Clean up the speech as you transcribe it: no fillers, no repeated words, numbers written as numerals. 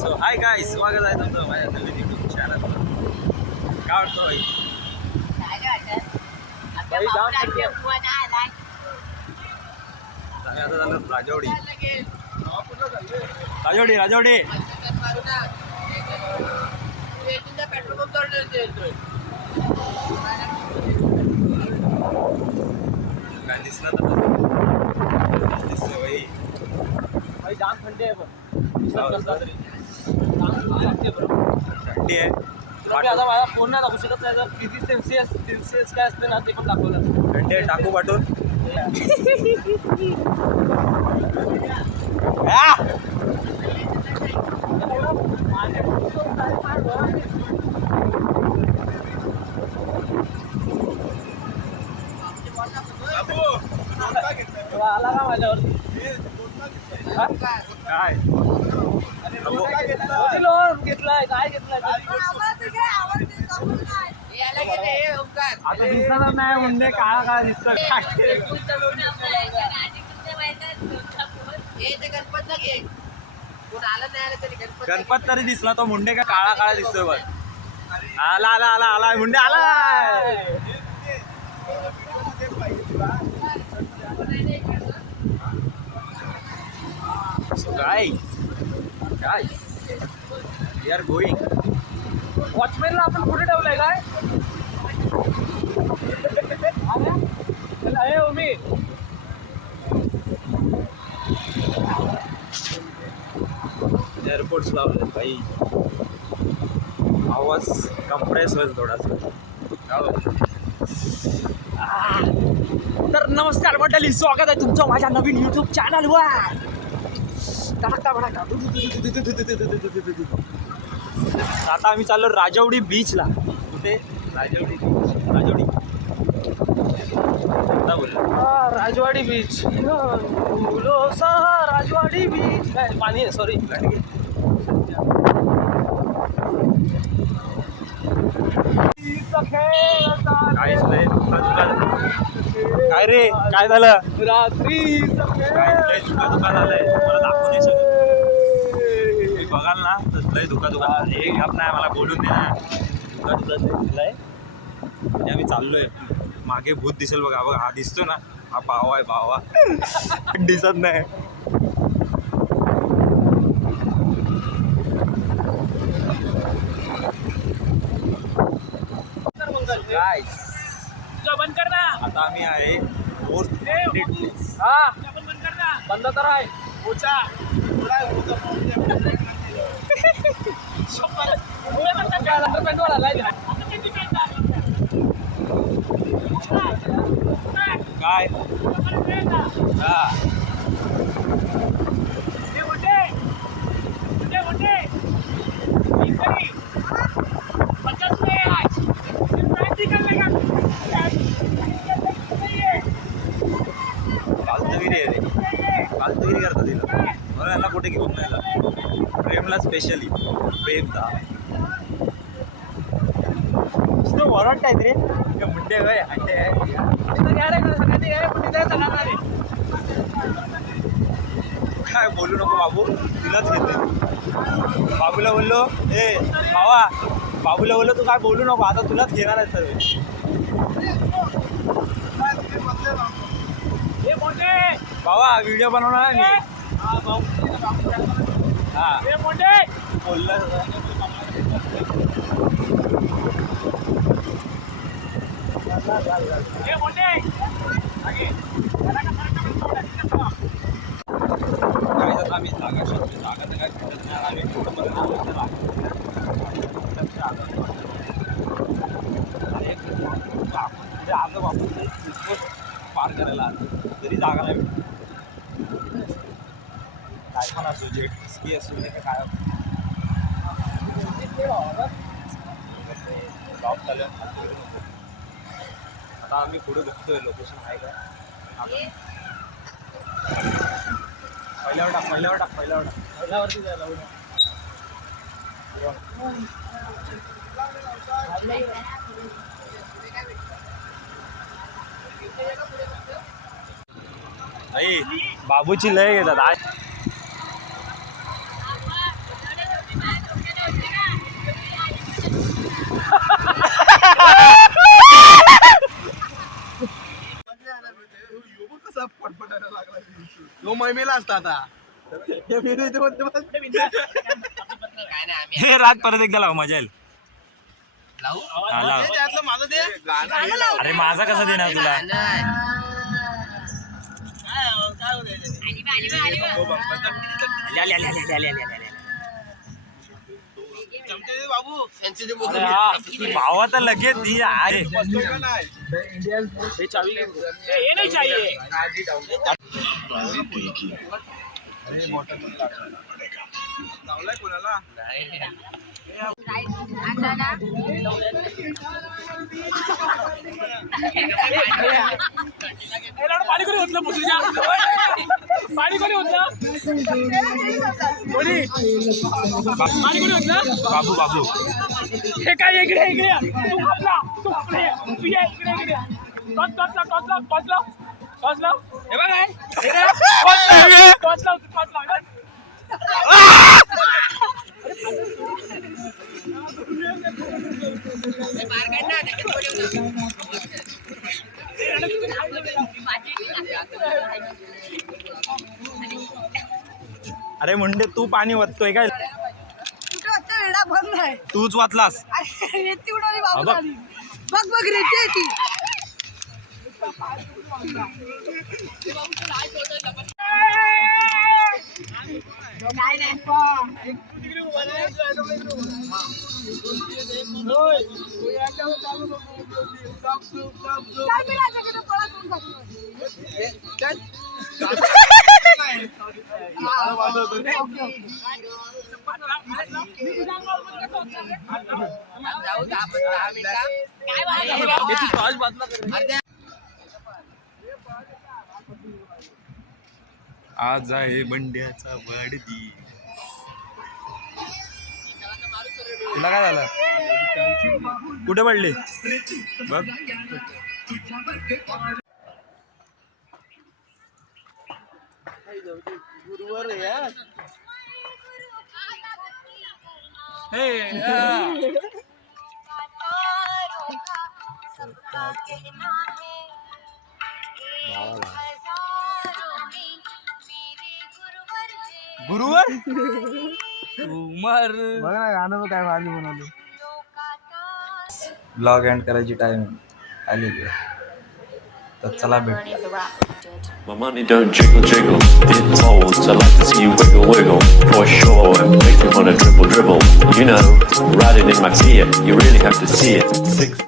So hi guys, स्वागत आहे तुमचं माझ्या नवीन यूट्यूब चॅनल. काय वाटतं भाई? भाई जाम करते आम्ही आता झालो राजवाडी. राजवाडी राजवाडी पेट्रोल पंप काय दिसला तर दिसतोय भाई. भाई जाम थंडी आहे पण थंडी आहे. आता माझा फोन नाही दाखवू शकत नाही तर किती सेल्सिअस काय असते ना ते पण दाखवलं. थंडी आहे, टाकू पाठवून. आला का माझ्यावर काय घेतलाय काय घेतलाय आता दिसणार नाही म्हणजे काळा काळा दिसत गणपत तरी दिसला तो मुंडे का काळा काळा दिसतोय बघ. आला आला आला आला मुंडे आला. So guys, we are going. वॉचमॅनला आपण कुठे ठेवलंय काय आहे उमी एअरपोर्ट्स लावले भाई. आवाज कंप्रेस होईल थोडासा. तर नमस्कार मंडळी, स्वागत आहे तुमचं माझ्या नवीन यूट्यूब चॅनलवर. आता आम्ही चाललो राजवडी बीचला. कुठे? राजवडी राजवडी राजवाडी बीच. राजवाडी बीच काय पाणी आहे, सॉरी. काय झालंय? काय रे काय झालं? रात्री लय दुका झालंय, मला दाखवू नाही शकत. मी बघाल ना तर लय दुका हे घाप नाही, मला बोलून दे ना. दुका दिलंय आणि आम्ही चाललोय. मागे भूत दिसेल बघा. बघा हा दिसतो ना, हा भावा आहे भावा. दिसत नाही. बंद कर ना. आता आम्ही आहे हा बंद तर आहे. काय हा फालतुगिरी आहे रे. फालतुगिरी करतात तिला. मला याला कुठे घेऊन नाही जात. प्रेमला स्पेशली प्रेमदा वरण काय रे मुंडे वय अंडे काय बोलू नको बाबू, तुलाच घेते. बाबूला बोललो ए भावा, बाबूला बोललो तू काय बोलू नको, आता तुलाच घेणार आहे सर्व. भावा व्हिडिओ बनवणार आहे मी. हा बोललं आम्ही जागा शोधतो. जागा तर काय भेटत नाही. आम्ही कुठं आलो बापू पार करायला आलो तरी जागा नाही भेटत. काय पण असो, जेट स्की असू दे काय जॉब चालू. आता आम्ही पुढे बघतोय लोकेशन आहे का. पहिल्यावर टाक पहिल्यावरती जायला बाबूची लय घेतात आज. गेला असता आता हे विरू इथे बोलतो बघ. हे रात परत एकदा लाव मजा येईल. हा, लाव. ते त्यातलं माझं ते अरे माझा कसा देणार तुला? काय होतं चमचे दे बाबू भावा तर लगेच दी आहे. हे चावी हे नाही चाहिए लावलाय कोणाला पाणी कोणी होतलं पाणी कोणी होतलं कोणी पाणी कोणी होतलं बाबू बाबू हे काय इकडे इकडे तू आपला तू आपले तू ये इकडे इकडे टॉस लाव हे बघ काय टॉस लाव अरे मुंडे तू पाणी वाचतोय काय? कुठं वाटतं वेडा बंद आहे तूच वाचलास. अरे रेती उडवली बाबू बघ. खाली. बघ रेती आहे ती काय नाही काय मी राजाकडे पळत होऊन बसलोय. आज आहे बंड्याचा वाढदिवस. तुला काय झालं? कुठे पडले बघ. गुरुवर यार गुरुवर उमर बघ ना गाणं काय भारी बनवलं ब्लॉग एंड करायची टाइम आलेली आहे. तर चला भेट. My money don't jiggle jiggle, it rolls. I like to see you wiggle wiggle, for sure. And make me wanna dribble dribble. You know, riding in my Fiat, you really have to see it. 6